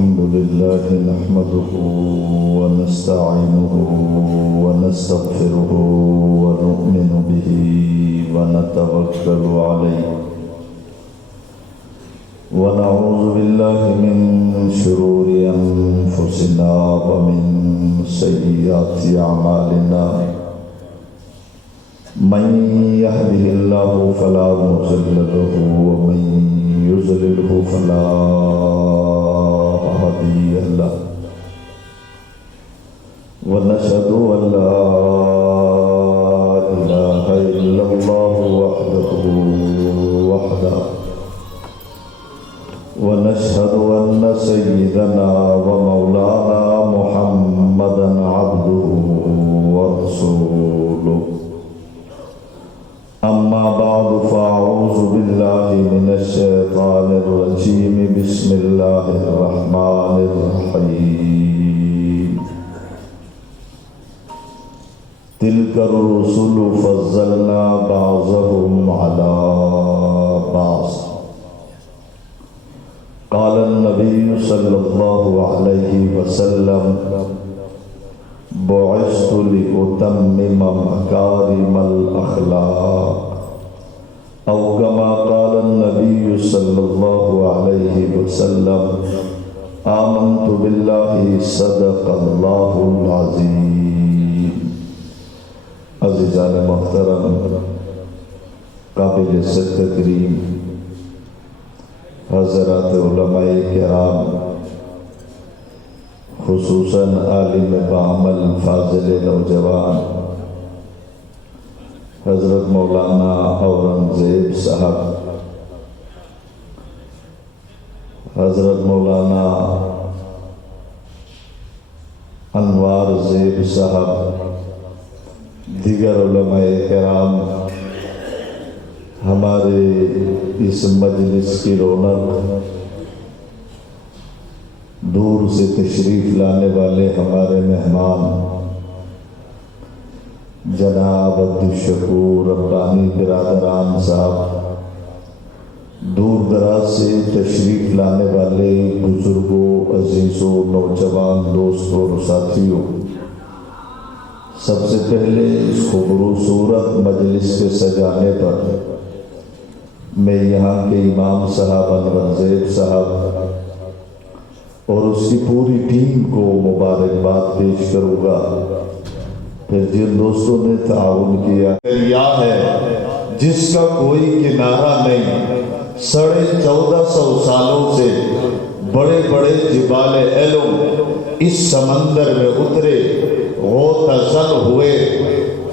الحمد لله نحمده ونستعينه ونستغفره ونؤمن به ونتوكل عليه ونعوذ بالله من شرور أنفسنا ومن سيئات أعمالنا من يهده الله فلا مضل له ومن يضلله فلا هادي له ونشهد أن لا إله إلا الله وحده ونشهد أن سيدنا ومولانا محمدا عبده ورسوله أما بعد فأعوذ بالله من الشيطان الرجيم بسم الله الرحمن الرحيم تلك الرسل فضلنا بعضهم على بعض قال النبي صلى الله عليه وسلم بعثت لأتمم مكارم الأخلاق أو كما قال النبي صلى الله عليه وسلم آمنت بالله صدق الله العظيم. عزیزان محترم، قابل ست تکریم حضرات علماء کرام، خصوصاً عالم بعمل فاضل نوجوان حضرت مولانا اورنگزیب صاحب، حضرت مولانا انوار زیب صاحب، دیگر علماء کرام، ہمارے اس مجلس کی رونق، دور سے تشریف لانے والے ہمارے مہمان جناب عبدالشکور ربانی برادران صاحب، دور دراز سے تشریف لانے والے بزرگوں، عزیزوں، نوجوان دوستوں اور ساتھیوں، سب سے پہلے اس خوبصورت مجلس کے سجانے پر میں یہاں کے امام صاحب انورزیب صاحب اور اس کی پوری ٹیم کو مبارکباد پیش کروں گا. پھر جن دوستوں نے تعاون کیا، دریا ہے جس کا کوئی کنارہ نہیں، 1450 سالوں سے بڑے بڑے جبال علم اس سمندر میں اترے، غوطہ ہوئے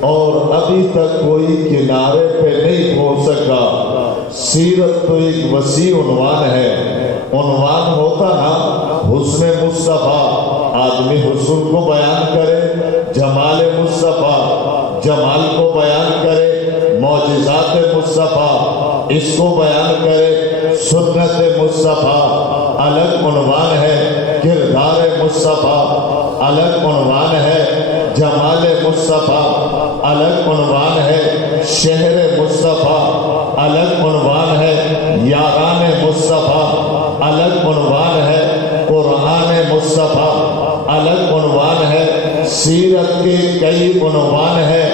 اور ابھی تک کوئی کنارے پہ نہیں پہنچ سکا. سیرت تو ایک وسیع عنوان ہے. عنوان ہوتا نا حسن مصطفیٰ، آدمی حسن کو بیان کرے، جمال مصطفیٰ جمال کو بیان کرے، معجزات مصطفیٰ اس کو بیان کرے. سنت مصطفیٰ الگ عنوان ہے، کردار مصطفیٰ الگ عنوان ہے، جمال مصطفیٰ الگ عنوان ہے، شہر مصطفیٰ الگ عنوان ہے، یاران مصطفیٰ الگ عنوان ہے، قرآن مصطفیٰ الگ عنوان ہے. سیرت کے کئی عنوان ہے.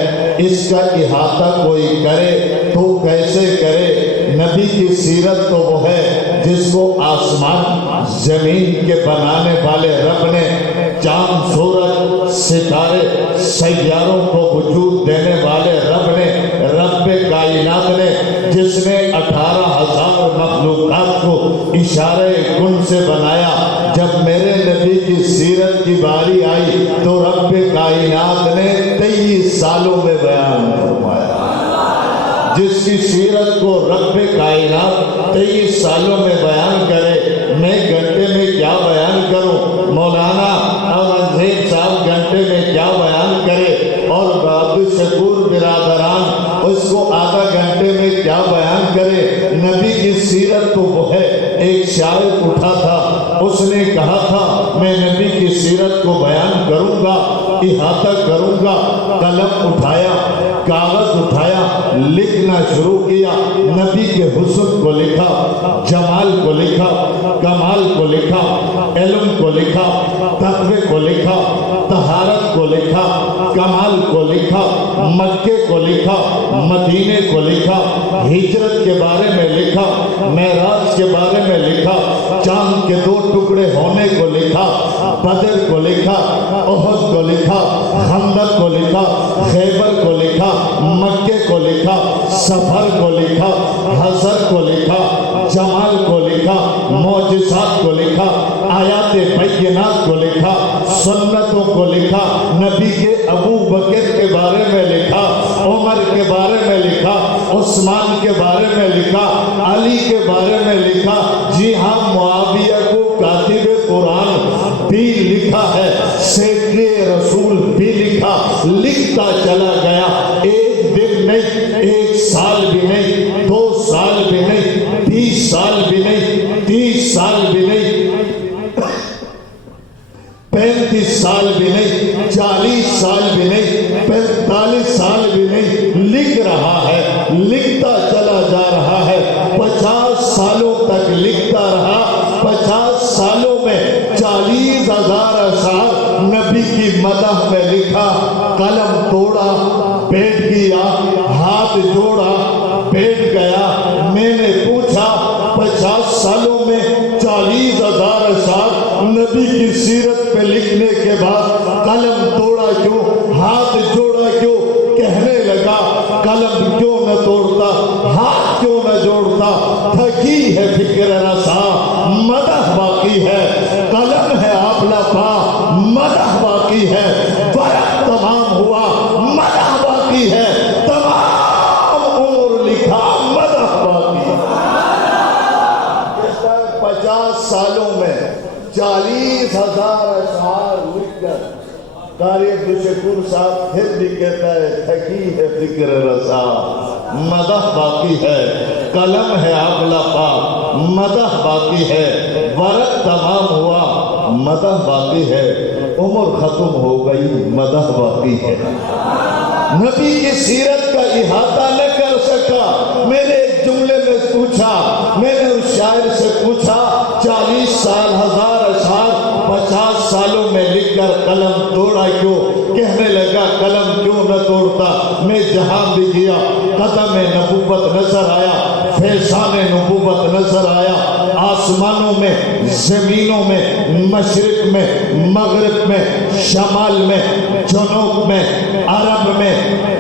اس کا احاطہ کوئی کرے تو کیسے کرے؟ نبی کی سیرت تو وہ ہے جس کو آسمان زمین کے بنانے والے رب نے، چاند سورج ستارے سیاروں کو وجود دینے والے رب نے، رب کائنات نے، جس نے 18,000 مخلوقات کو اشارے کن سے بنایا. جب میرے نبی کی سیرت کی باری آئی تو رب کائنات نے 23 سالوں میں بیان فرمایا. جس کی سیرت کو رب کائنات 23 سالوں میں بیان کرے، میں گھنٹے میں کیا بیان کروں؟ مولانا اورنگزیب صاحب گھنٹے میں کیا بیان کرے؟ اور عبدالشکور برادران اس کو آدھا گھنٹے میں کیا بیان کرے؟ نبی کی سیرت تو وہ ہے. ایک شاعر اٹھا تھا، اس نے کہا تھا میں نبی کی سیرت کو بیان کروں گا، احاطہ کروں گا. قلم اٹھایا، کاغذ اٹھایا، لکھنا شروع کیا. نبی کے حسن کو لکھا، جمال کو لکھا. کمال کو لکھا، علم کو لکھا، تقوی کو لکھا، طہارت کو لکھا، کمال کو لکھا، مکے کو لکھا، مدینے کو لکھا، ہجرت کے بارے میں لکھا، معراج کے بارے میں لکھا، چاند کے 2 ٹکڑے ہونے کو لکھا، بدر کو لکھا، احد کو لکھا، خندق کو لکھا، خیبر کو لکھا، مکے کو لکھا، سفر کو لکھا، حشر کو لکھا، جمال کو لکھا، معجزات کو لکھا، آیات بینات کو لکھا، سنتوں کو لکھا، نبی کے ابو بکر کے بارے میں لکھا، عمر کے بارے میں لکھا، عثمان کے بارے میں لکھا، علی کے بارے میں لکھا، جی ہاں معاویہ کو کاتب قرآن بھی لکھا ہے، سیکرے رسول بھی لکھا، لکھتا چلا گیا، ایک دن نہیں، 1 سال بھی نہیں، 2 سال بھی نہیں، 20 سال بھی نہیں، 30 سال بھی نہیں، 35 سال بھی نہیں، 40 سال بھی نہیں، 45 سال بھی نہیں، لکھ رہا ہے، لکھتا چلا جا رہا ہے، 50 سالوں تک لکھتا رہا، 50 سالوں میں 40,000 اشعار نبی کی مدح میں لکھا، قلم توڑا، بیٹھ گیا، ہاتھ جوڑا، بیٹھ گیا، میں نے پوچھا 50 سالوں میں 40,000 اشعار نبی کی سیرت پہ لکھنے کے بعد قلم توڑا کیوں، ہاتھ جوڑا کیوں؟ کہنے لگا قلم کیوں نہ توڑتا، ہاتھ کیوں نہ جوڑتا، تھکی ہے فکر رسا، مدح باقی ہے، قلم ہے آپلا پا، مدح باقی ہے، ورق تمام ہوا، مدح باقی ہے، تمام عمر لکھا، مدح باقی ہے۔ 50 سالوں میں 40,000 اشعار لکھ کر قاری عبدالشکور صاحب پھر بھی کہتا ہے تھکی ہے فکر رسا، مدح باقی ہے، قلم ہے آبلا پا، مدح باقی ہے، ورق تمام ہوا، مدح باقی ہے، عمر ختم ہو گئی، مدح باقی ہے۔ نبی کی سیرت کا احاطہ نہ کر سکا۔ میں نے ایک جملے میں پوچھا، میں نے اس شاعر سے پوچھا 40 سال 1000 اشعار 50 سالوں میں لکھ کر قلم توڑا کیوں؟ کہنے لگا قلم کیوں نہ توڑتا، میں جہاں بھی گیا قدم نبوت نظر آیا، فیضان نبوت نظر آیا، آسمانوں میں، زمینوں میں، مشرق میں، مغرب میں، شمال میں، جنوب میں، عرب میں،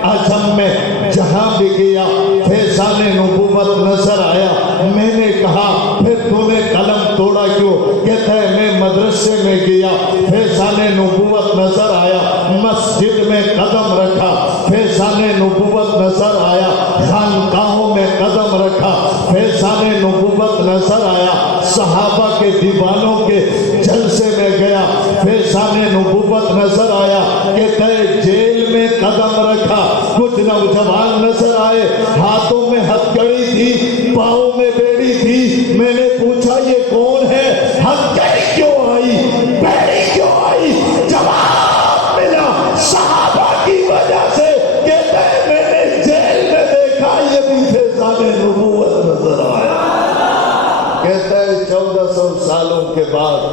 عجم میں، جہاں بھی گیا فیضان نبوت نظر آیا۔ میں نے کہا پھر تو نے قلم توڑا کیوں؟ کہتا ہے میں مدرسے میں گیا، فیضان نبوت نظر آیا، مسجد میں قدم رکھا، فیضان نبوت نظر آیا، خانقاہوں میں قدم رکھا، فیضان نبوت نظر آیا، صحابہ کے دیوانوں کے جلسے میں گیا، فیضان نبوت نظر آیا۔ کہتا ہے جیل میں قدم رکھا، کچھ نوجوان نظر آئے، ہاتھوں میں ہتھکڑی تھی، پاؤں میں بیڑی تھی، میں نے پوچھا یہ کون ہے؟ ہتھکڑی کیوں آئی، بیڑی کیوں آئی؟ جواب ملا صحابہ کی وجہ سے۔ کہتا ہے میں نے جیل میں دیکھا یہ بھی فیضان نبوت نظر آیا۔ کہتا ہے 1400 سالوں کے بعد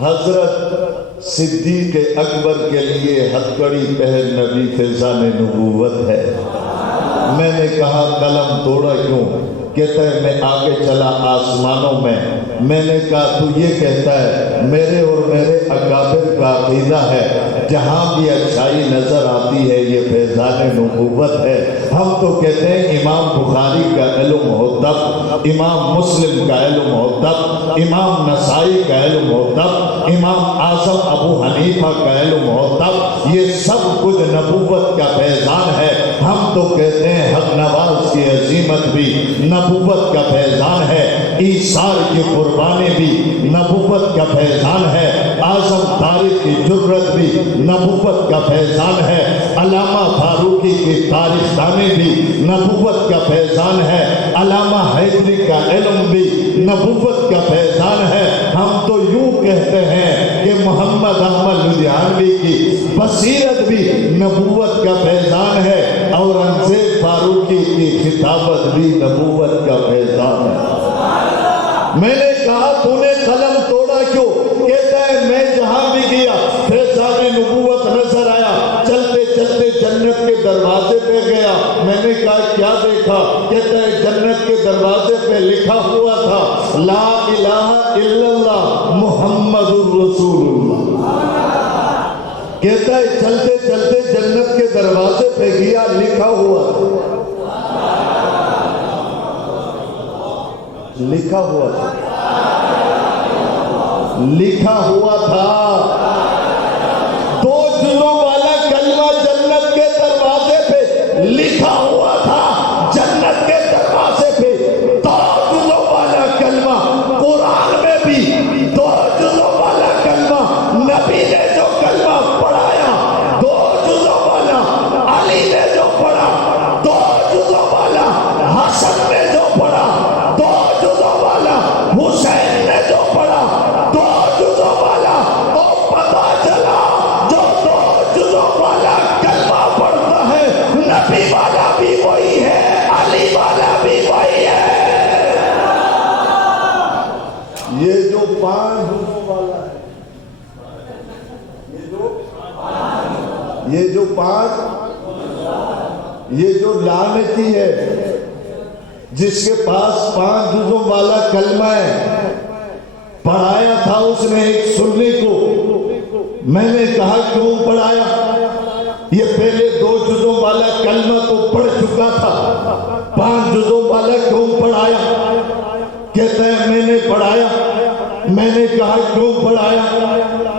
حضرت صدیق اکبر کے لیے ہتھکڑی پہن نبی فیضان نبوت ہے۔ میں نے کہا قلم توڑا کیوں؟ کہتا ہے میں آگے چلا آسمانوں میں نے کہا تو یہ کہتا ہے میرے اور میرے اکابر کا عقیدہ ہے جہاں بھی اچھائی نظر آتی ہے یہ فیضان نبوت ہے۔ ہم تو کہتے ہیں امام بخاری کا علم ہو تب، امام مسلم کا علم ہو تب، امام نسائی کا علم ہو تب، امام اعظم ابو حنیفہ کا علم ہو تب، یہ سب کچھ نبوت کا فیضان ہے۔ ہم تو کہتے ہیں حق نواز کی عظیمت بھی نبوت کا فیضان ہے، ایثار کی قربانی بھی نبوت کا فیضان ہے، اعظم طارق کی جرت بھی نبوت کا فیضان ہے، علامہ فاروقی کی تاریخ دانی بھی نبوت کا فیضان ہے، علامہ حیدری کا علم بھی نبوت کا فیضان ہے۔ ہم تو یوں کہتے ہیں کہ محمد احمد لدھیانوی کی بصیرت بھی نبوت کا فیضان ہے، اورنگزیب فاروقی کی خطابت بھی نبوت کا فیضان ہے۔ میں نے میں نے کہا کیا دیکھا؟ کہتا ہے جنت کے دروازے پہ لکھا ہوا تھا لا الہ الا اللہ محمد الرسول اللہ۔ کہتا ہے چلتے چلتے جنت کے دروازے پہ گیا، لکھا ہوا تھا، لکھا ہوا تھا، لکھا ہوا تھا دو جزوں والا کلمہ جنت کے دروازے پہ لکھا ہوا تھا، جنت کے دروازے پہ دو جزوں والا کلمہ، قرآن میں بھی دو جزوں والا کلمہ، نبی نے جو کلمہ پڑھایا دو جزوں والا، علی نے جو پڑھا دو جزوں والا، حسن نے جو پڑھا دو جزوں والا، حسین نے جو پڑھا دو جزوں والا، تو پتہ چلا جو دو جزوں والا کلمہ پڑھتا ہے نبی والا بھی وہی ہے، علی والا بھی وہی ہے۔ یہ جو 5 جزوں والا ہے، یہ جو 5، یہ جو لعنتی ہے جس کے پاس 5 جزوں والا کلمہ ہے، پڑھایا تھا اس نے ایک سنی کو، میں نے کہا کیوں پڑھایا؟ یہ پہلے 2 جزوں والا کلمہ تو پڑھ چکا تھا، 5 جزوں والا کیوں پڑھایا؟ کہتا ہے میں نے پڑھایا۔ میں نے کہا کیوں پڑھایا؟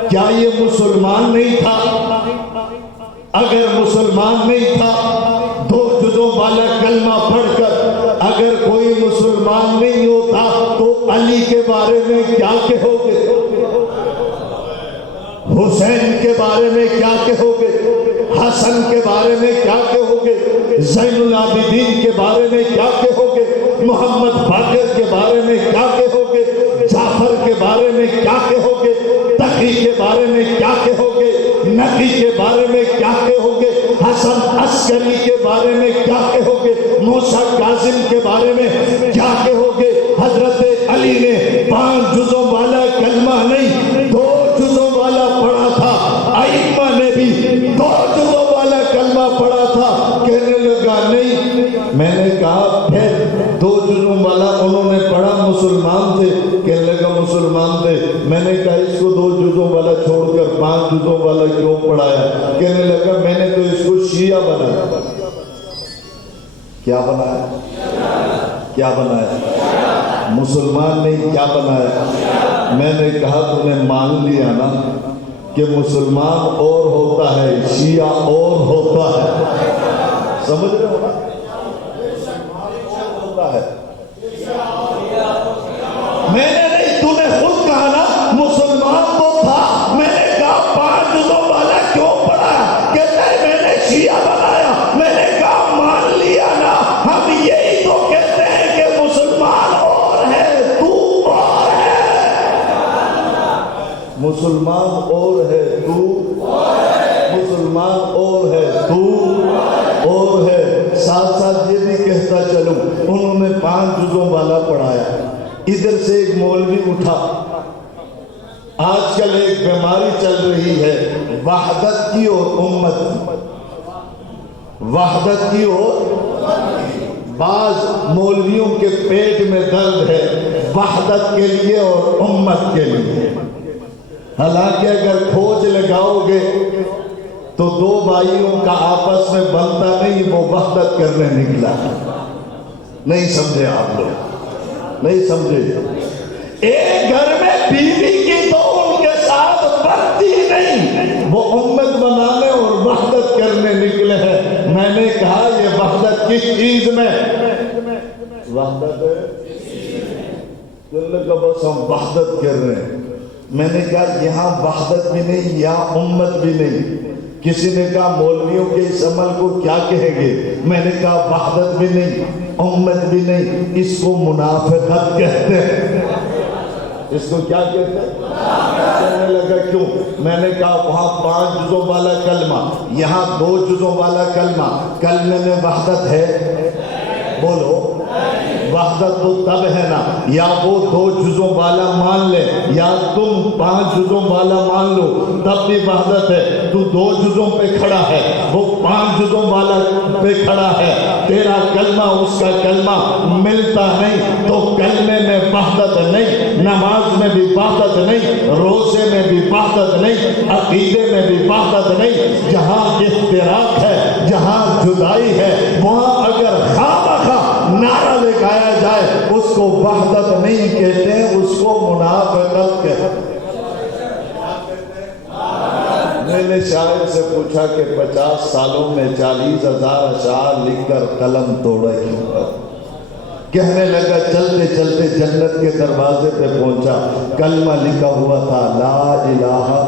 کیا یہ مسلمان نہیں تھا؟ اگر مسلمان نہیں تھا 2 جزوں والا کلمہ پڑھ کر اگر کوئی مسلمان نہیں ہوتا تو علی کے بارے میں کیا کہو گے؟ حسین کے بارے میں کیا کہو گے؟ حسن کے بارے میں کیا کہو گے؟ زین العابدین کے بارے میں کیا کہو گے؟ محمد باقر کے بارے میں کیا کہو گے؟ جعفر کے بارے میں کیا کہو گے؟ تقی کے بارے میں کیا کہو گے؟ نبی کے بارے میں کیا کہو گے؟ حسن عسکری کے بارے میں کیا کہو گے؟ موسیٰ کاظم کے بارے میں کیا کہو گے؟ حضرت علی نے 5 جزوں والا کلمہ نہیں 2 جزوں والا پڑھا تھا، ائمہ نے بھی 2 جزوں والا کلمہ پڑھا تھا۔ کہنے لگا نہیں، میں نے کہا پھر 2 جزوں والا انہوں نے پڑھا، مسلمان تھے؟ کہنے لگا مسلمان تھے۔ میں نے کہا اس کو 2 جزوں والا چھوڑ کر 5 جزوں والا کیوں پڑھایا؟ کہنے لگا میں نے تو اس کو شیعہ بنایا۔ کیا بنایا؟ کیا بنایا؟ مسلمان نہیں، کیا بنایا؟ میں نے کہا تم نے مان لیا نا کہ مسلمان اور ہوتا ہے، شیعہ اور ہوتا ہے، سمجھ رہے ہو نا؟ ہوتا ہے، میں نے نہیں، تو نے خود کہا نا مسلمان تو تھا۔ میں نے کہا 5 جزوں والا کیوں پڑھا؟ کہتا ہے میں نے شیعہ بنایا۔ میں نے کہا مان لیا نا، ہم یہی تو کہتے ہیں کہ مسلمان اور ہے، تو اور ہے، مسلمان اور ہے، تو مسلمان اور ہے، تو اور ہے۔ ساتھ ساتھ یہ بھی کہتا چلوں، انہوں نے 5 جزوں والا پڑھایا۔ ادھر سے ایک مولوی اٹھا، آج کل ایک بیماری چل رہی ہے وحدت کی اور امت کی، وحدت کی اور بعض مولویوں کے پیٹ میں درد ہے وحدت کے لیے اور امت کے لیے۔ حالانکہ اگر کھوج لگاؤ گے تو 2 بھائیوں کا آپس میں بنتا نہیں، وہ وحدت کرنے نکلا۔ نہیں سمجھے آپ لوگ؟ نہیں سمجھے؟ ایک گھر میں بیوی کی تو ان کے ساتھ بنتی نہیں، وہ امت بنانے اور وحدت کرنے نکلے ہیں۔ میں نے کہا یہ وحدت کس چیز میں؟ وحدت ہے، کہ بس ہم وحدت کر رہے ہیں۔ میں نے کہا یہاں وحدت بھی نہیں، یہاں امت بھی نہیں۔ کسی نے کہا مولویوں کے اس عمل کو کیا کہیں گے؟ میں نے کہا وحدت بھی نہیں، امت بھی نہیں، اس کو منافقت کہتے ہیں۔ اس کو کیا کہتے ہیں؟ کہنے لگا کیوں؟ میں نے کہا وہاں 5 جزوں والا کلمہ، یہاں 2 جزوں والا کلمہ، کلمے میں وحدت ہے؟ بولو، وحدت تو تب ہے نا، یا وہ 2 جزوں والا مان لے یا تم 5 جزوں والا مان لو، تب بھی وحدت ہے۔ تو 2 جزوں پہ کھڑا ہے، وہ 5 جزوں والا پہ کھڑا ہے، تیرا کلمہ اس کا کلمہ ملتا نہیں تو کلمے میں وحدت نہیں، نماز میں بھی وحدت نہیں، روزے میں بھی وحدت نہیں، عقیدے میں بھی وحدت نہیں۔ جہاں اختلاف ہے، جہاں جدائی ہے، وہاں اگر خواہ نعرہ لگایا جائے اس کو وحدت نہیں کہتے، اس کو منافقت کہتے۔ میں نے شاعر سے پوچھا کہ 50 سالوں میں 40,000 اشعار لکھ کر قلم توڑا کیوں کر؟ کہنے لگا چلتے چلتے جنت کے دروازے پہ پہنچا، کلمہ لکھا ہوا تھا لا الہ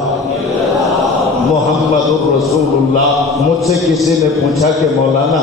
محمد الرسول اللہ۔ مجھ سے کسی نے پوچھا کہ مولانا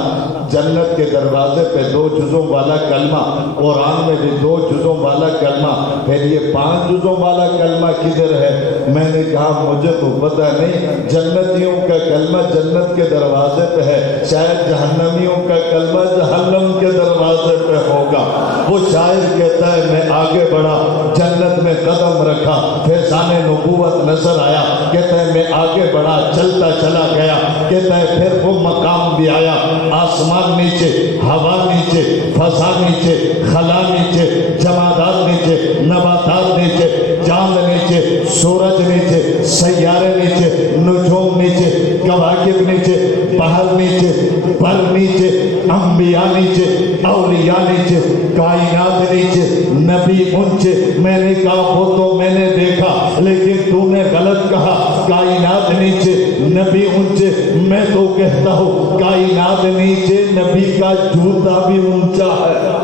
جنت کے دروازے پہ 2 جزوں والا کلمہ، قرآن میں بھی 2 جزوں والا کلمہ، پھر یہ 5 جزوں والا کلمہ کدھر ہے؟ میں نے کہا مجھے تو پتہ نہیں، جنتیوں کا کلمہ جنت کے دروازے پہ ہے، شاید جہنمیوں کا کلمہ جہنم کے دروازے پہ ہوگا۔ وہ شاعر کہتا ہے میں آگے بڑھا، جنت میں قدم رکھا، فیضان نبوت نظر آیا، کہتا ہے میں آگے بڑھا، چلتا چلا گیا، کہتا ہے پھر وہ مقام بھی آیا، آسمان نیچے، ہوا نیچے، فضا نیچے، خلا نیچے، جمادات نیچے، نباتات نیچے، چاند نیچے، سورج نیچے، سیارے نیچے، نجوم نیچے، کواکب نیچے، بحر نیچے، بر نیچے، انبیاء نیچے، اولیاء نیچے، کائنات نیچے، نبی اونچے۔ میں نے کہا وہ تو میں نے دیکھا، لیکن تو نے غلط کہا، کائنات نیچے نبی اونچے۔ میں تو کہتا ہوں کائنات نیچے نبی کا جوتا بھی اونچا ہے،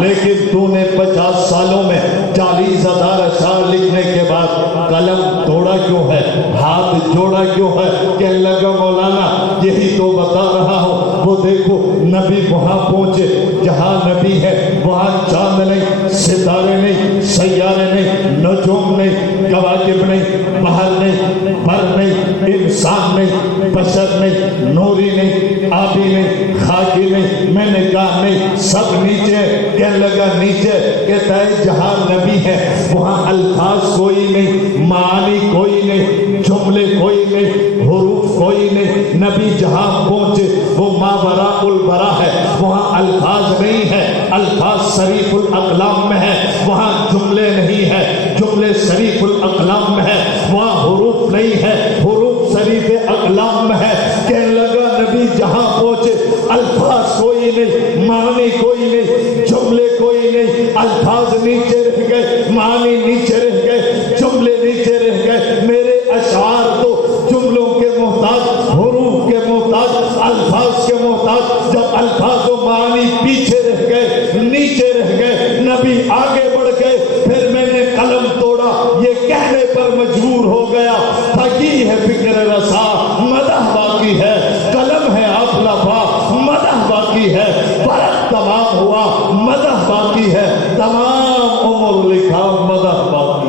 لیکن تو نے 50 سالوں میں 40,000 اشعار لکھنے کے بعد قلم توڑا کیوں ہے، ہاتھ جوڑا کیوں ہے؟ کہنے لگا مولانا یہی تو بتا رہا ہوں، وہ دیکھو نبی وہاں پہنچے جہاں نبی ہے، وہاں چاند نہیں، ستارے نہیں، سیارے نہیں، نجوم نہیں، کواکب نہیں، بحر نہیں، بر نہیں، انسان نہیں، بشر نہیں، نوری نہیں، آبی نہیں، خاکی نہیں۔ میں نے کہا نہیں، سب نیچے۔ کہنے لگا نیچے؟ کہتا ہے جہاں نبی ہے وہاں الفاظ کوئی نہیں، معانی کوئی نہیں، جملے کوئی نہیں، حروف کوئی نہیں۔ نبی جہاں پہنچے وہ ماوراء البرا ہے، وہاں الفاظ نہیں ہے، الفاظ صریف الاقلام میں ہے، وہاں جملے نہیں ہے، جملے صریف الاقلام میں ہے، وہاں حروف نہیں ہے، حروف صریف اقلام میں ہے۔ کہنے لگا نبی جہاں پہنچے الفاظ کوئی نہیں، معنی کوئی نہیں، جملے کوئی نہیں، الفاظ نیچے رہ گئے، معنی نیچے رہ گئے، جملے نیچے رہ گئے۔ میرے اشعار تو جملوں کے محتاج، حروف کے محتاج، الفاظ کے محتاج۔ جب الفاظ و معنی پیچھے رہ گئے، نیچے رہ گئے، نبی آگے بڑھ گئے، پھر میں نے قلم توڑا، یہ کہنے پر مجبور ہو گیا تھکی ہے فکر رسا، مدح باقی ہے، قلم ہے آپ لفا، مدح باقی ہے، فرق تمام ہوا، مدح باقی ہے، تمام عمر لکھا، مدح باقی۔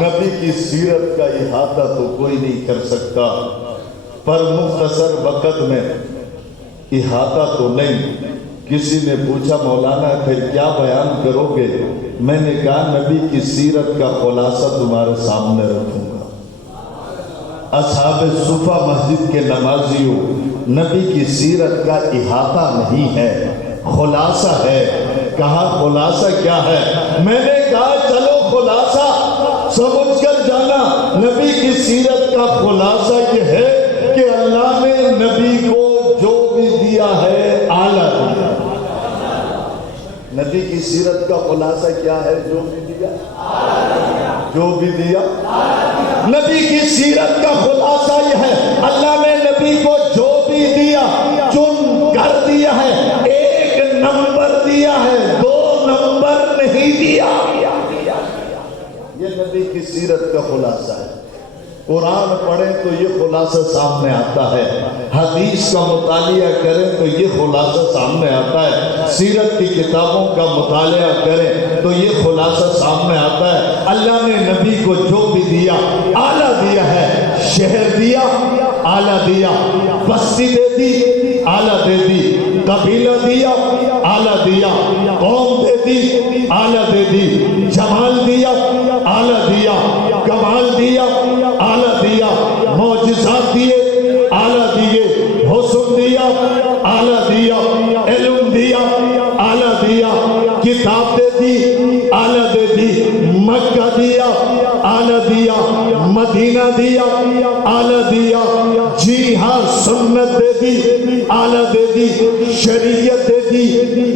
نبی کی سیرت کا احاطہ تو کوئی نہیں کر سکتا، پر مختصر وقت میں احاطہ تو نہیں۔ کسی نے پوچھا مولانا پھر کیا بیان کرو گے؟ میں نے کہا نبی کی سیرت کا خلاصہ تمہارے سامنے رکھوں گا۔ اصحاب صفہ مسجد کے نمازیوں، نبی کی سیرت کا احاطہ نہیں ہے، خلاصہ ہے۔ کہا خلاصہ کیا ہے؟ میں نے کہا چلو خلاصہ سمجھ کر جانا، نبی کی سیرت کا خلاصہ یہ ہے کہ اللہ نے نبی کو جو بھی دیا ہے اعلیٰ دیا۔ نبی کی سیرت کا خلاصہ کیا ہے؟ جو بھی دیا، جو بھی دیا۔ نبی کی سیرت کا خلاصہ یہ ہے اللہ نے نبی کو جو بھی دیا چن کر دیا ہے، 1 نمبر دیا ہے، 2 نمبر نہیں دیا۔ یہ نبی کی سیرت کا خلاصہ ہے۔ قرآن پڑھیں تو یہ خلاصہ سامنے آتا ہے، حدیث کا مطالعہ کریں تو یہ خلاصہ سامنے آتا ہے، سیرت کی کتابوں کا مطالعہ کریں تو یہ خلاصہ سامنے آتا ہے۔ اللہ نے نبی کو جو بھی دیا اعلیٰ دیا ہے، شہر دیا اعلیٰ دیا، بستی دے دی اعلیٰ دے دی، قبیلہ دیا اعلیٰ دیا، قوم دے دی اعلیٰ دے دی، جمال دیا اعلیٰ دیا، کمال دیا اعلیٰ دیا، معجزات دیے اعلیٰ دیے، حسن دیا اعلیٰ دیا، علم دیا اعلیٰ دیا، کتاب دے دی اعلیٰ دے دی، مکہ دیا اعلیٰ دیا، مدینہ دیا اعلیٰ دیا، جی ہاں سنت دے دی اعلیٰ دے دی، شریعت دے دی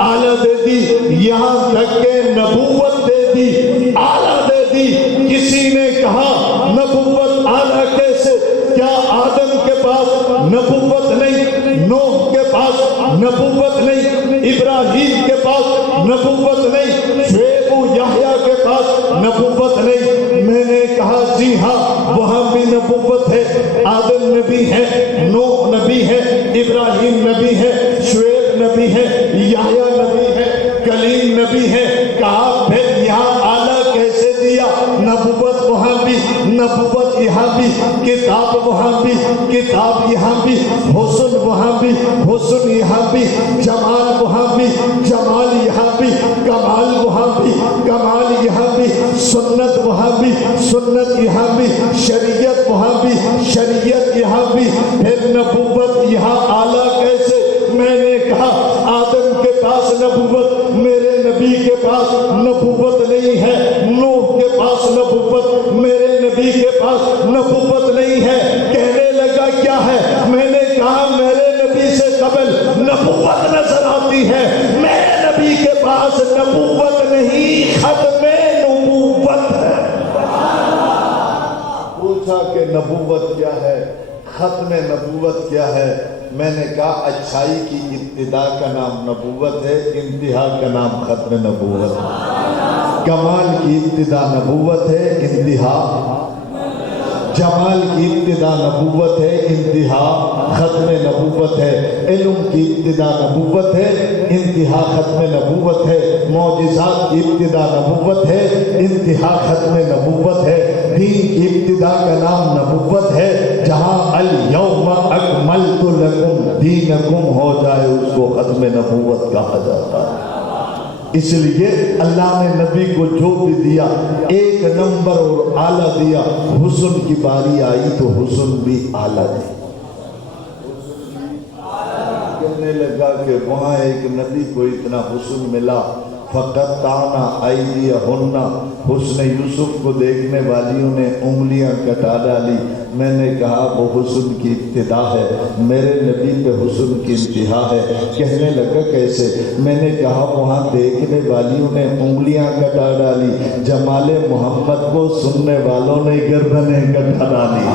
اعلیٰ دے دی، یہاں تک کہ نبوت دے دی اعلیٰ دے دی۔ کسی نے کہا نبوت اعلیٰ کیسے؟ کیا آدم کے پاس نبوت نہیں؟ نوح کے پاس نبوت نہیں؟ ابراہیم کے پاس نبوت نہیں؟ شعیب و یحییٰ کے پاس نبوت نہیں؟ میں نے کہا جی ہاں وہاں بھی نبوت ہے، آدم نبی ہے، نوح نبی ہے، ابراہیم نبی ہے، شعیب نبی ہے، یحییٰ نبی ہے، کلیم نبی ہے۔ کہا پھر یہاں اعلیٰ کیسے دیا؟ نبوت وہاں بھی، نبوت یہاں بھی، کتاب وہاں بھی، کتاب یہاں بھی، حسن وہاں بھی، حسن یہاں بھی، جمال وہاں بھی، جمال یہاں بھی، کمال وہاں بھی، کمال یہاں بھی، سنت وہاں بھی، سنت یہاں بھی، شریعت وہاں بھی، شریعت یہاں بھی، پھر نبوت یہاں اعلیٰ کیسے؟ میں نے کہا آدم کے پاس نبوت، میرے نبی کے پاس نبوت نہیں ہے، نوح کے پاس نبوت، میرے نبی کے پاس نبوت نہیں ہے۔ کہنے لگا کیا ہے؟ میں نے کہا میرے نبی سے قبل نبوت نظر آتی ہے، میرے نبی کے پاس نبوت نہیں، ختم نبوت ہے۔ پوچھا کہ نبوت کیا ہے، ختم نبوت کیا ہے؟ میں نے کہا اچھائی کی ابتدا کا نام نبوت ہے، انتہا کا نام ختم نبوت ہے۔ کمال کی ابتدا نبوت ہے، انتہا جمال کی ابتدا نبوت ہے، انتہا ختم نبوت ہے۔ علم کی ابتدا نبوت ہے، انتہا ختم نبوت ہے۔ معجزات کی ابتدا نبوت ہے، انتہا ختم نبوت ہے۔ دین کی ابتدا کا نام نبوت ہے، جہاں الیوم اکملت لکم دینکم ہو جائے اس کو ختم نبوت کہا جاتا ہے۔ اس لیے اللہ نے نبی کو جو بھی دیا ایک نمبر اور اعلیٰ دیا۔ حسن کی باری آئی تو حسن بھی اعلیٰ دی۔ کہنے لگا کہ وہاں ایک نبی کو اتنا حسن ملا، فقطعنا ایدیہن، حسن یوسف کو دیکھنے والیوں نے انگلیاں کٹا ڈالی۔ میں نے کہا وہ حسن کی ابتدا ہے، میرے نبی پہ حسن کی انتہا ہے۔ کہنے لگا کیسے؟ میں نے کہا وہاں دیکھنے والیوں نے انگلیاں کٹا ڈالی، جمال محمد کو سننے والوں نے گردنیں کٹا ڈالی۔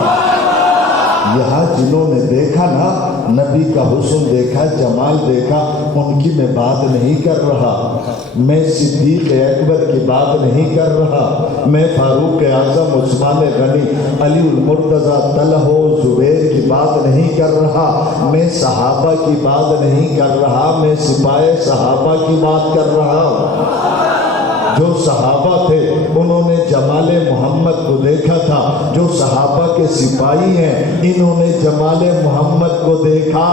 یہاں جنہوں نے دیکھا نا نبی کا حسن دیکھا، جمال دیکھا، ان کی میں بات نہیں کر رہا، میں صدیق اکبر کی بات نہیں کر رہا، میں فاروق اعظم، عثمان غنی، علی المرتضیٰ، طلحہ و زبیر کی بات نہیں کر رہا، میں صحابہ کی بات نہیں کر رہا، میں سپاہ صحابہ کی بات کر رہا ہوں۔ جو صحابہ تھے انہوں نے جمال محمد کو دیکھا تھا، جو صحابہ کے سپاہی ہیں انہوں نے جمال محمد کو دیکھا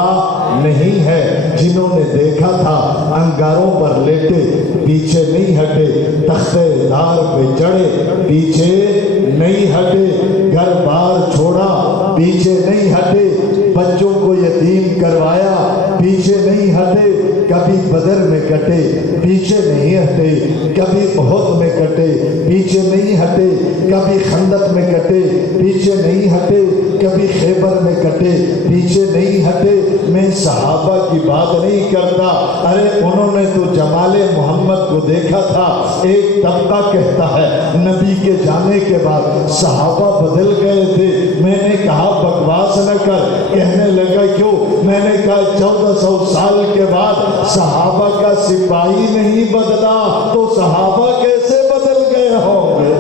نہیں ہے۔ جنہوں نے دیکھا تھا انگاروں پر لیٹے پیچھے نہیں ہٹے، تختے دار پہ چڑھے پیچھے نہیں ہٹے، گھر بار چھوڑا پیچھے نہیں ہٹے، بچوں کو یتیم کروایا پیچھے نہیں ہٹے، کبھی بدر میں کٹے پیچھے نہیں ہٹے، کبھی احد میں کٹے پیچھے نہیں ہٹے، کبھی خندق میں کٹے پیچھے نہیں ہٹے، کبھی خیبر میں کٹے پیچھے نہیں ہٹے۔ میں صحابہ کی بات نہیں کرتا، ارے انہوں نے تو جمال محمد کو دیکھا تھا۔ ایک طبقہ کہتا ہے نبی کے جانے کے بعد صحابہ بدل گئے تھے۔ میں نے کہا بکواس نہ کر۔ کہنے لگا کیوں؟ میں نے کہا 1400 سال کے بعد صحابہ کا سپاہی نہیں بدلا تو صحابہ کیسے بدل گئے ہوں گے؟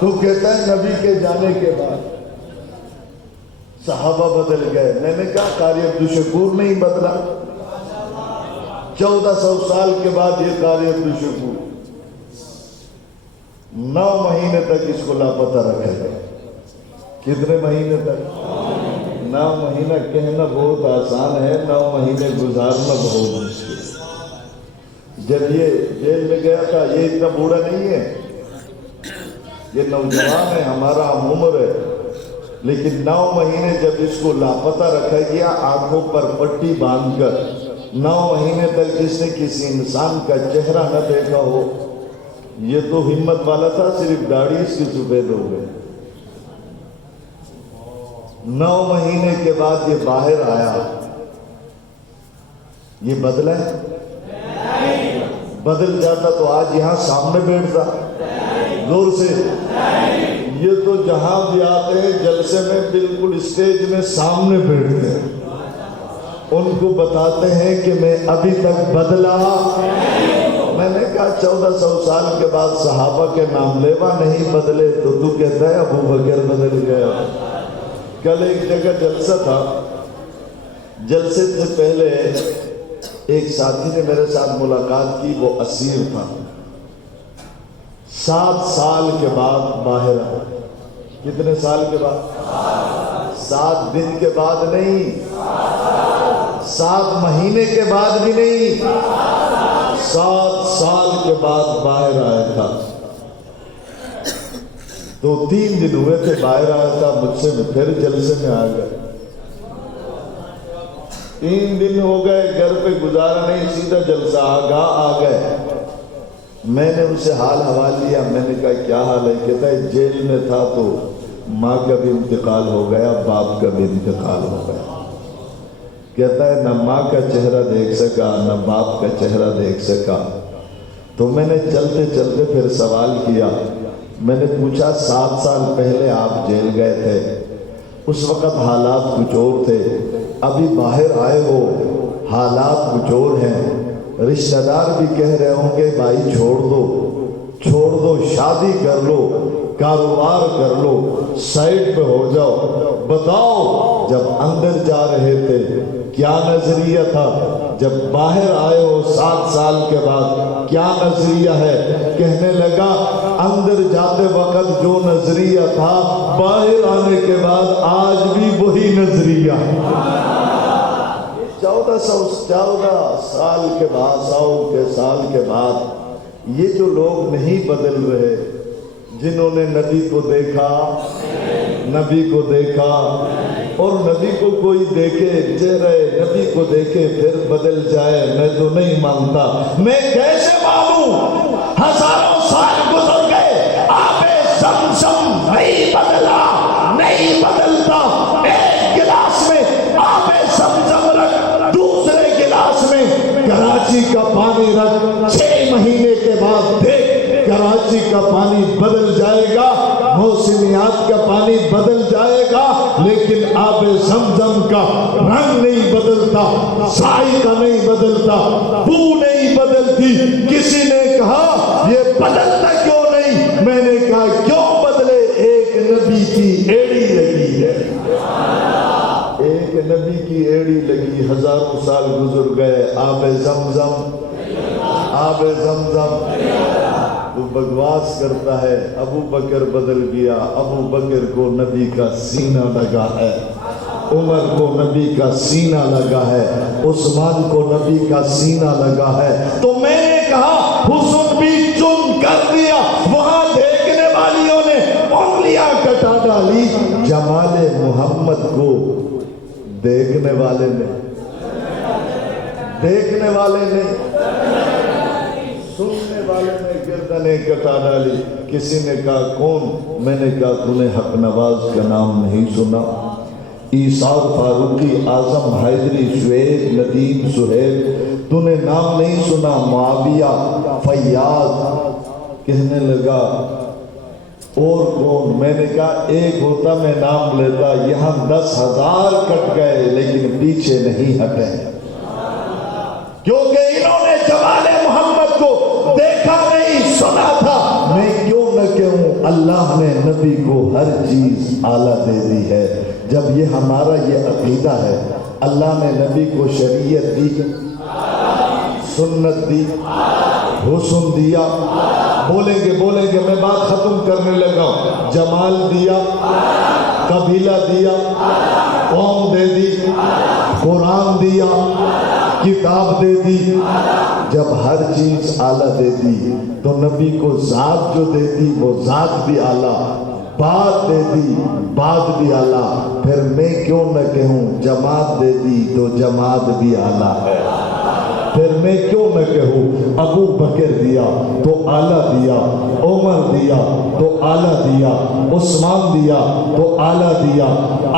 تو کہتا ہے نبی کے جانے کے بعد صحابہ بدل گئے۔ میں نے کہا قاری عبدالشکور نہیں بدلا، 1400 سال کے بعد یہ قاری عبدالشکور 9 مہینے تک اس کو لاپتہ رکھا گیا۔ کتنے مہینے تک؟ 9 مہینہ کہنا بہت آسان ہے، 9 مہینے گزارنا بہت مشکل۔ جب یہ جیل میں گیا تھا، یہ اتنا بوڑھا نہیں ہے، یہ نوجوان ہے، ہمارا ہم عمر ہے، لیکن 9 مہینے جب اس کو لاپتہ رکھا گیا، آنکھوں پر پٹی باندھ کر 9 مہینے تک جس نے کسی انسان کا چہرہ نہ دیکھا ہو، یہ تو ہمت والا تھا، صرف داڑھی اس کی سفید ہو گئی۔ 9 مہینے کے بعد یہ باہر آیا، یہ بدلا ہے؟ بدل جاتا تو آج یہاں سامنے بیٹھتا زور سے۔ یہ تو جہاں بھی آتے ہیں جلسے میں بالکل اسٹیج میں سامنے بیٹھتے ہیں، ان کو بتاتے ہیں کہ میں ابھی تک بدلا۔ میں نے کہا 1400 سال کے بعد صحابہ کے نام لیوا نہیں بدلے تو کہتا ہے ابو بکر بدل گیا۔ کل ایک جگہ جلسہ تھا، جلسے سے پہلے ایک ساتھی نے میرے ساتھ ملاقات کی، وہ اسیر تھا، 7 سال کے بعد باہر آیا۔ کتنے سال کے بعد؟ 7 دن کے بعد نہیں، 7 مہینے کے بعد بھی نہیں، 7 سال کے بعد باہر آیا تھا۔ تو 3 دن ہوئے تھے باہر آیا تھا، مجھ سے پھر جلسے میں آ گئے۔ 3 دن ہو گئے، گھر پہ گزارا نہیں، سیدھا جلسہ آ گئے۔ میں نے اسے حال حوال لیا، میں نے کہا کیا حال ہے؟ کہتا ہے جیل میں تھا تو ماں کا بھی انتقال ہو گیا، باپ کا بھی انتقال ہو گیا۔ کہتا ہے نہ ماں کا چہرہ دیکھ سکا نہ باپ کا چہرہ دیکھ سکا۔ تو میں نے چلتے چلتے پھر سوال کیا، میں نے پوچھا 7 سال پہلے آپ جیل گئے تھے، اس وقت حالات کچھ اور تھے، ابھی باہر آئے ہو حالات کچھ اور ہیں، رشتہ دار بھی کہہ رہے ہوں کہ بھائی چھوڑ دو، شادی کر لو، کاروبار کر لو، سائڈ پہ ہو جاؤ۔ بتاؤ جب اندر جا رہے تھے کیا نظریہ تھا، جب باہر آئے ہو 7 سال کے بعد کیا نظریہ ہے؟ کہنے لگا اندر جاتے وقت جو نظریہ تھا، باہر آنے کے بعد آج بھی وہی نظریہ ہے۔ 14 سال کے بعد، 100 سال کے بعد یہ جو لوگ نہیں بدل رہے، جنہوں نے نبی کو دیکھا اور نبی کو کوئی دیکھے، چہرے نبی کو دیکھے پھر بدل جائے، میں تو نہیں مانتا۔ میں کیسے مانوں؟ ہزاروں سال گزر گئے، آب زمزم نہیں بدلا، نہیں بدلتا۔ ایک گلاس میں آب زمزم رکھ، دوسرے گلاس میں کراچی کا پانی رکھ، 6 مہینے کے بعد دیکھ کراچی کا پانی بدل جائے گا، موسمیات کا پانی بدل جائے گا، لیکن آب زمزم کا رنگ نہیں بدلتا، ذائقہ نہیں بدلتا، بو نہیں بدلتی۔ کسی نے کہا یہ بدلتا کیوں نہیں؟ میں نے کہا کیوں بدلے؟ ایک نبی کی ایڑی لگی ہے، ایک نبی کی ایڑی لگی، ہزاروں سال گزر گئے، آب زمزم وہ بکواس کرتا ہے۔ ابو بکر بدل گیا، ابو بکر کو نبی کا سینہ لگا ہے، عمر کو نبی کا سینہ لگا ہے، عثمان کو نبی کا سینہ لگا ہے۔ تو میں نے کہا حسن بھی چن کر دیا، وہاں دیکھنے والیوں نے انگلیاں کٹا ڈالی، جمال محمد کو دیکھنے والے نے سننے والے نے گردنیں کٹا ڈالی۔ کسی نے کہا کون؟ میں نے کہا تو نے حق نواز کا نام نہیں سنا؟ عیسیٰ فاروقی، اعظم حیدری، شعیب ندیم، سہیل، تو نے نام نہیں سنا؟ معاویہ، فیاض۔ کہنے لگا اور کون؟ میں نے کہا ایک ہوتا میں نام لیتا، یہاں 10,000 کٹ گئے لیکن پیچھے نہیں ہٹے، کیونکہ انہوں نے جمال محمد کو دیکھا نہیں، سنا تھا۔ میں کیوں نہ کہوں، اللہ نے نبی کو ہر چیز اعلیٰ دے دی ہے۔ جب یہ ہمارا یہ عقیدہ ہے، اللہ نے نبی کو شریعت دی، سنت دی، حسن دیا، بولیں گے میں بات ختم کرنے لگا ہوں، جمال دیا، قبیلہ دیا، قوم دیا، کتاب دے دی۔ جب ہر چیز اعلیٰ دے دی تو نبی کو ذات جو دے دی وہ ذات بھی اعلیٰ، بات دے دی بات بھی اعلیٰ، پھر میں کیوں نہ کہوں جماعت دے دی تو جماعت بھی اعلیٰ ہے، پھر میں کیوں نہ کہوں ابو بکر دیا تو اعلیٰ دیا، عمر دیا تو اعلیٰ دیا، عثمان دیا تو اعلیٰ دیا،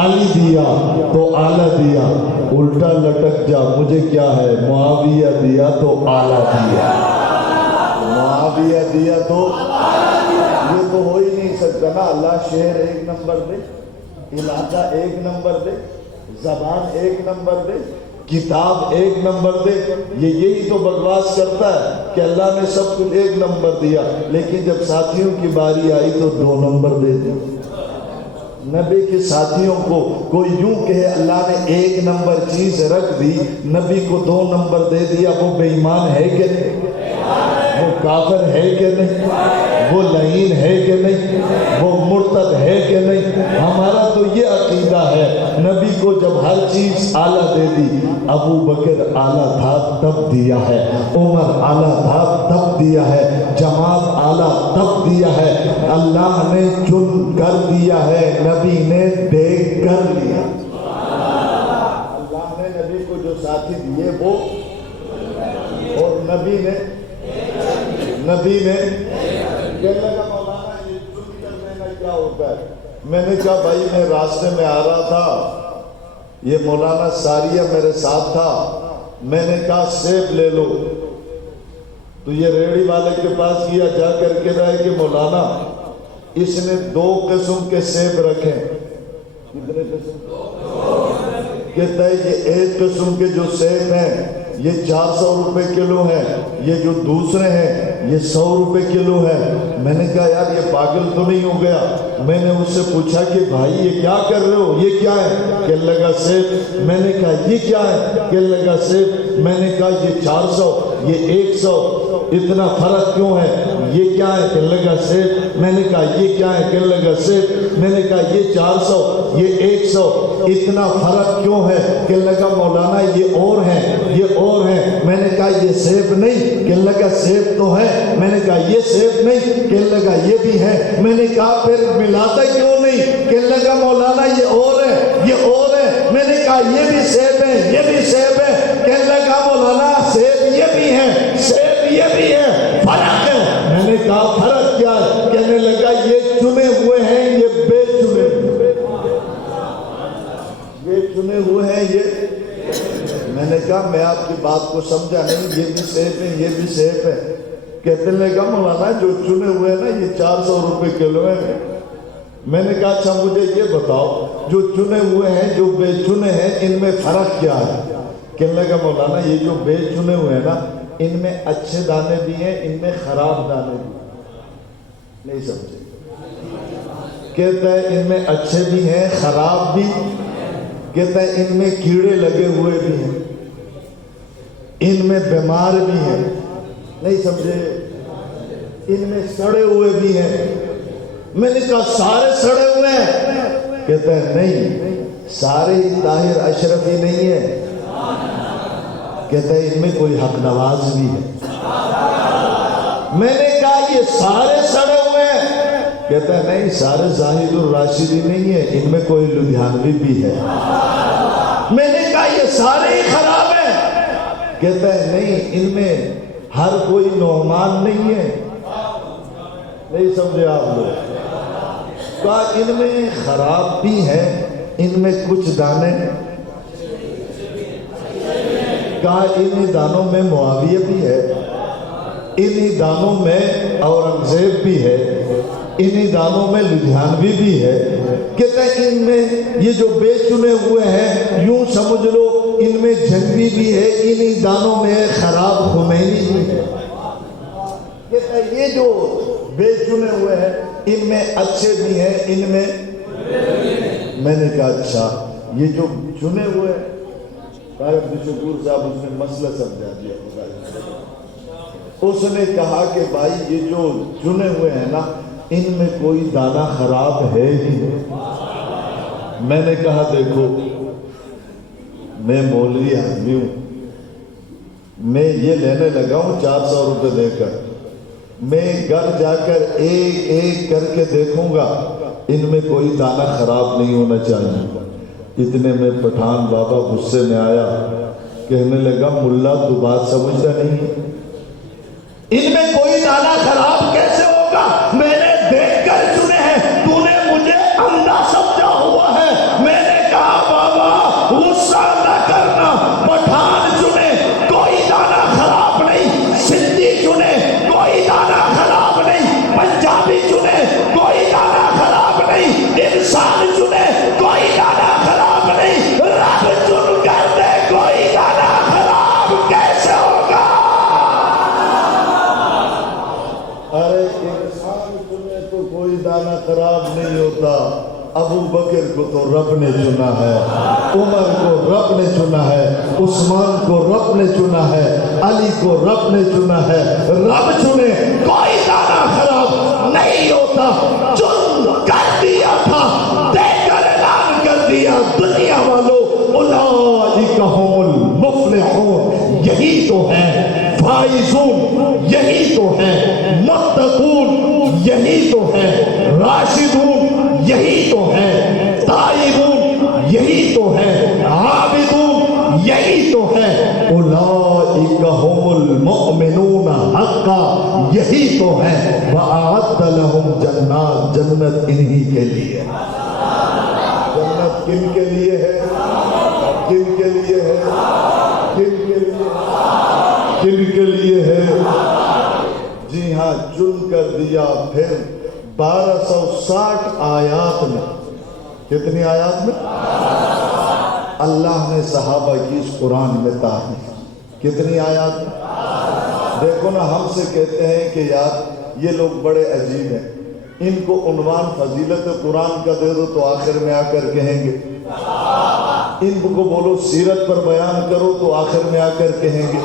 علی دیا تو اعلیٰ دیا، الٹا لٹک جا مجھے کیا ہے، معاویہ دیا تو اعلیٰ دیا، معاویہ دیا تو یہ تو ہو ہی نہیں سکتا نا۔ اللہ شہر ایک نمبر دے، علاقہ ایک نمبر دے، زبان ایک نمبر دے، کتاب ایک نمبر دے، یہی تو بکواس کرتا ہے کہ اللہ نے سب کچھ ایک نمبر دیا، لیکن جب ساتھیوں کی باری آئی تو 2 نمبر دے دیا۔ نبی کے ساتھیوں کو کوئی یوں کہے اللہ نے 1 نمبر چیز رکھ دی، نبی کو 2 نمبر دے دیا، وہ بے ایمان ہے کہ نہیں، وہ کافر ہے کہ نہیں، وہ لعین ہے کہ نہیں، وہ مرتد ہے کہ نہیں۔ ہمارا تو یہ عقیدہ ہے، نبی کو جب ہر چیز اعلیٰ دے دی، ابو بکر اعلیٰ تھا تب دیا ہے، عمر اعلیٰ تھا تب دیا ہے، جماعت اعلیٰ تب دیا ہے، اللہ نے چن کر دیا ہے، نبی نے دیکھ کر لیا۔ اللہ نے نبی کو جو ساتھی دیے وہ، اور نبی نے کہنے لگا مولانا یہ چن کر لینا کیا ہوتا ہے؟ میں نے کہا بھائی میں راستے میں آ رہا تھا، یہ مولانا ساریہ میرے ساتھ تھا، میں نے کہا سیب لے لو، تو یہ ریڑھی والے کے پاس گیا، جا کر کے رہا ہے کہ مولانا اس نے 2 قسم کے سیب رکھے۔ کتنے قسم؟ کہتا ہے یہ 1 قسم کے جو سیب ہیں یہ 400 روپے کلو ہیں، یہ جو دوسرے ہیں یہ 100 روپے کلو ہیں۔ میں نے کہا یار یہ پاگل تو نہیں ہو گیا؟ میں نے اس سے پوچھا کہ بھائی یہ کیا کر رہے ہو، یہ کیا ہے؟ کہنے لگا سیب۔ میں نے کہا یہ کیا ہے؟ کہنے لگا سیب۔ میں نے کہا یہ 400 یہ 100، اتنا فرق کیوں ہے؟ یہ کیا ہے؟ کہنے لگا سیب۔ میں نے کہا یہ کیا ہے؟ کہنے لگا سیب۔ میں نے کہا یہ 400 یہ 100، اتنا فرق کیوں ہے؟ کہنے لگا مولانا یہ اور ہے یہ اور ہے۔ میں نے کہا یہ سیب نہیں؟ کہنے لگا سیب تو ہے۔ میں نے کہا یہ سیب نہیں؟ کہنے لگا یہ بھی ہے۔ میں نے کہا پھر ملاتا کیوں نہیں؟ کہنے لگا مولانا یہ اور ہے یہ اور ہے۔ میں نے کہا یہ بھی سیب ہے یہ بھی سیب ہے۔ کہنے لگا مولانا سیب یہ بھی ہے سیب یہ بھی ہے، فرق ہے۔ میں نے کہا فرق کیا ہے؟ کہنے لگا یہ چنے ہوئے ہیں یہ بے چنے، یہ چنے ہوئے ہیں یہ۔ میں نے کہا میں آپ کی بات کو سمجھا نہیں، یہ بھی سیب ہے یہ بھی سیب ہے۔ کہتے لگا مولانا جو چنے ہوئے ہیں نا یہ 400 روپے کلو ہیں۔ میں نے کہا اچھا مجھے یہ بتاؤ جو چنے ہوئے ہیں جو بے چنے ہیں ان میں فرق کیا ہے؟ کہنے لگا مولانا یہ جو بے چنے ہوئے ہیں نا ان میں اچھے دانے بھی ہیں ان میں خراب دانے بھی ہیں۔ نہیں سمجھے؟ کہتا ہے ان میں اچھے بھی ہیں خراب بھی، کہتا ہے ان میں کیڑے لگے ہوئے بھی ہیں ان میں بیمار بھی ہیں۔ نہیں سمجھے؟ ان میں سڑے ہوئے بھی ہیں۔ میں نے کہا سارے سڑے ہوئے ہیں؟ کہتا ہے نہیں سارے ہی طاہر اشرف ہی نہیں ہے۔ کہتا ہے ان میں کوئی حق نواز بھی ہے۔ میں نے کہا یہ سارے سڑے ہوئے ہیں؟ کہتا ہے نہیں سارے زاہد الراشدی نہیں ہے، ان میں کوئی لدھیانوی بھی ہے۔ میں نے کہا یہ سارے ہی خراب ہیں؟ کہتا ہے نہیں ان میں ہر کوئی نعمان نہیں ہے۔ نہیں سمجھے آپ لوگ؟ کہا ان میں خراب بھی ہیں ان میں کچھ دانے، کہا انہی دانوں میں معاویہ بھی ہے، انہی دانوں میں اورنگزیب بھی ہے، انہی دانوں میں لدھیانوی بھی ہے۔ کہتا ہے ان میں یہ جو بے چنے ہوئے ہیں یوں سمجھ لو ان میں جنگی بھی ہے، انہی دانوں میں خراب خمینی بھی ہے۔ کہتا ہے یہ جو بے چنے ہوئے ہیں ان میں اچھے بھی ہیں ان میں۔ میں نے کہا اچھا یہ جو چنے ہوئے عبدالشکور صاحب اس نے مسئلہ سمجھا دیا۔ اس نے کہا کہ بھائی یہ جو چنے ہوئے ہیں نا ان میں کوئی دانہ خراب ہے ہی نہیں۔ میں نے کہا دیکھو میں مولوی آدمی ہوں، میں یہ لینے لگا ہوں 400 روپے دے کر، میں گھر جا کر ایک ایک کر کے دیکھوں گا ان میں کوئی دانہ خراب نہیں ہونا چاہیے۔ اتنے میں پٹھان بابا غصے میں آیا، کہنے لگا ملا تو بات سمجھتا نہیں، ان میں کوئی دانہ خراب کیسے ہوگا؟ میں نے دیکھ کر چنے ہیں، تو نے مجھے اندھا سمجھا ہوا ہے۔ میں نے کہا بابا غصہ نہ کرنا، پٹھان چنے کوئی دانہ خراب نہیں، سندھی چنے کوئی دانہ خراب نہیں، پنجابی چنے کوئی دانہ خراب نہیں، انسان چنے کوئی دانہ خراب نہیں، رب چن کر دے کوئی دانہ خراب کیسے ہوگا؟ ارے انسان چنے تو کوئی دانہ خراب نہیں ہوتا، ابو بکر کو تو رب نے چنا ہے، عمر کو رب نے چنا ہے، عثمان کو رب نے چنا ہے، علی کو رب نے چنا ہے۔ رب چنے کوئی دانہ خراب نہیں ہوتا، چن کر دیا تھا، دے کر اعلان کر دیا دنیا والوں اولئک هم المفلحون، یہی تو ہے فائزون، یہی تو ہے متقون، یہی تو ہے راشدون، یہی تو ہے تائبون، یہی تو ہے عابدون، یہی تو ہے اولئک هم المؤمنون حقا، یہی تو ہے وَأَعَدَّ لَهُمْ جَنَّاتٍ، جنت انہی کے لیے۔ جنت کن کے لیے ہے؟ کن کے لیے ہے؟ کن کے لیے؟ کن کے لیے ہے؟ جی ہاں، چن کر دیا۔ پھر 1260 آیات میں، کتنی آیات میں اللہ نے صحابہ کی اس قرآن میں تعریف، کتنی آیات میں؟ دیکھو نا، ہم سے کہتے ہیں کہ یار یہ لوگ بڑے عجیب ہیں، ان کو عنوان فضیلت قرآن کا دے دو تو آخر میں آ کر کہیں گے، ان کو بولو سیرت پر بیان کرو تو آخر میں آ کر کہیں گے۔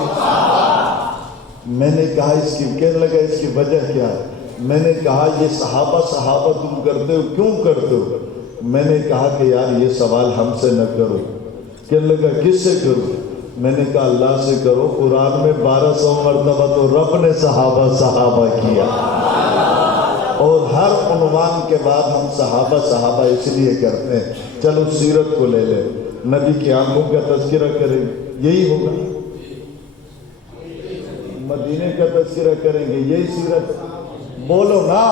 میں نے کہا اس کی، کہنے لگا اس کی وجہ کیا ہے؟ میں نے کہا یہ صحابہ تم کرتے ہو، کیوں کرتے ہو؟ میں نے کہا کہ یار یہ سوال ہم سے نہ کرو۔ کہنے لگا کس سے کرو؟ میں نے کہا اللہ سے کرو، قرآن میں 1200 مرتبہ تو رب نے صحابہ کیا، اور ہر عنوان کے بعد ہم صحابہ اس لیے کرتے ہیں۔ چلو سیرت کو لے لیں، نبی کی آنکھوں کا تذکرہ کریں گے، یہی ہوگا، مدینے کا تذکرہ کریں گے، یہی سیرت، بولو نا،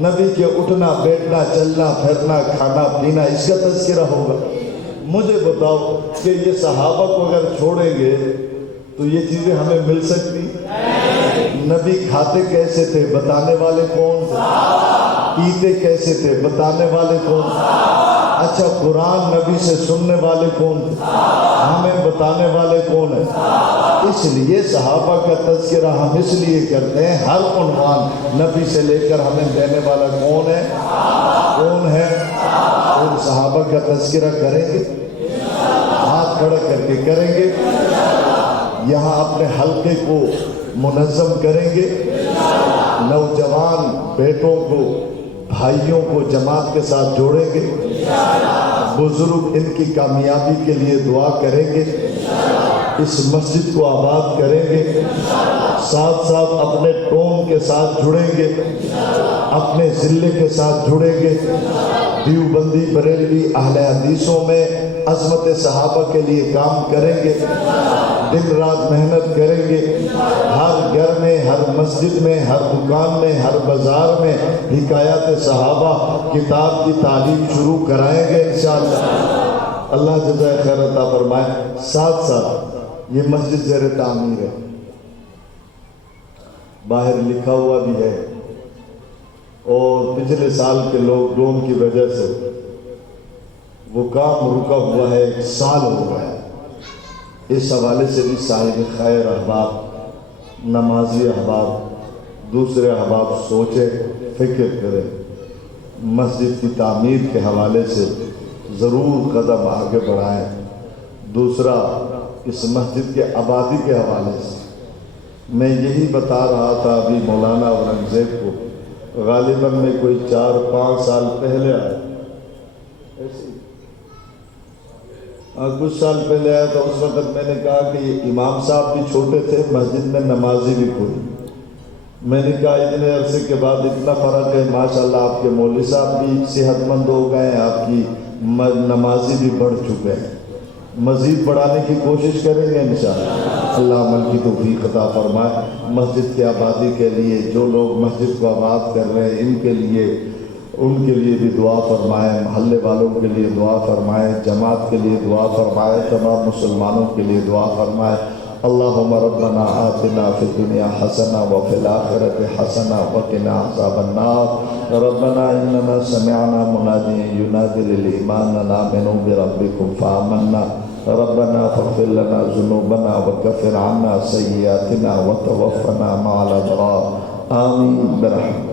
نبی کے اٹھنا بیٹھنا چلنا پھرنا کھانا پینا اس کا تذکرہ ہوگا۔ مجھے بتاؤ کہ یہ صحابہ کو اگر چھوڑیں گے تو یہ چیزیں ہمیں مل سکتی؟ نبی کھاتے کیسے تھے بتانے والے کون تھے؟ پیتے کیسے تھے بتانے والے کون تھے؟ اچھا قرآن نبی سے سننے والے کون تھے؟ ہمیں بتانے والے کون ہیں؟ اس لیے صحابہ کا تذکرہ ہم اس لیے کرتے ہیں، ہر عنوان نبی سے لے کر ہمیں دینے والا کون ہے؟ کون ہے؟ اور صحابہ کا تذکرہ کریں گے، ہاتھ کھڑا کر کے کریں گے، یہاں اپنے حلقے کو منظم کریں گے، نوجوان بیٹوں کو بھائیوں کو جماعت کے ساتھ جوڑیں گے، بزرگ ان کی کامیابی کے لیے دعا کریں گے، اس مسجد کو آباد کریں گے، ساتھ ساتھ اپنے ٹون کے ساتھ جڑیں گے، اپنے ضلع کے ساتھ جڑیں گے، دیوبندی بریلوی اہل حدیثوں میں عظمت صحابہ کے لیے کام کریں گے، دن رات محنت کریں گے، ہر گھر میں ہر مسجد میں ہر دکان میں ہر بازار میں حکایات صحابہ کتاب کی تعلیم شروع کرائیں گے انشاءاللہ۔ اللہ جزائے خیر عطا فرمائے۔ ساتھ ساتھ یہ مسجد زیر تعمیر ہے، باہر لکھا ہوا بھی ہے، اور پچھلے سال کے لاک ڈاؤن کی وجہ سے وہ کام رکا ہوا ہے، 1 سال ہو گیا ہے۔ اس حوالے سے بھی صاحب خیر احباب، نمازی احباب، دوسرے احباب سوچیں، فکر کریں، مسجد کی تعمیر کے حوالے سے ضرور قدم آگے بڑھائیں۔ دوسرا، اس مسجد کے آبادی کے حوالے سے میں یہی بتا رہا تھا ابھی مولانا اورنگزیب کو، غالباً میں کوئی 4-5 سال پہلے آیا، ایسے کچھ سال پہلے آیا تو اس وقت میں نے کہا کہ امام صاحب بھی چھوٹے تھے، مسجد میں نمازی بھی کوئی. میں نے کہا اتنے عرصے کے بعد اتنا فرق ہے، ماشاءاللہ آپ کے مولوی صاحب بھی صحت مند ہو گئے ہیں، آپ کی نمازی بھی بڑھ چکے ہیں. مزید بڑھانے کی کوشش کریں گے انشاءاللہ. اللہ عمل کی توفیق عطا فرمائے. مسجد کی آبادی کے لیے جو لوگ مسجد کو آباد کر رہے ہیں ان کے لیے بھی دعا فرمائے، محلے والوں کے لیے دعا فرمائے، جماعت کے لیے دعا فرمائے، تمام مسلمانوں کے لیے دعا فرمائے. اللہم ربنا آتنا فی الدنیا حسنہ وفی الآخرۃ حسنہ وقنا عذاب النار. ربنا اننا سمعنا منادیا ینادی للایمان ان آمنوا بربکم فآمنا. ربنا فاغفر لنا ذنوبنا وکفر عنا سیئاتنا وتوفنا مع الابرار. آمین برحمتک.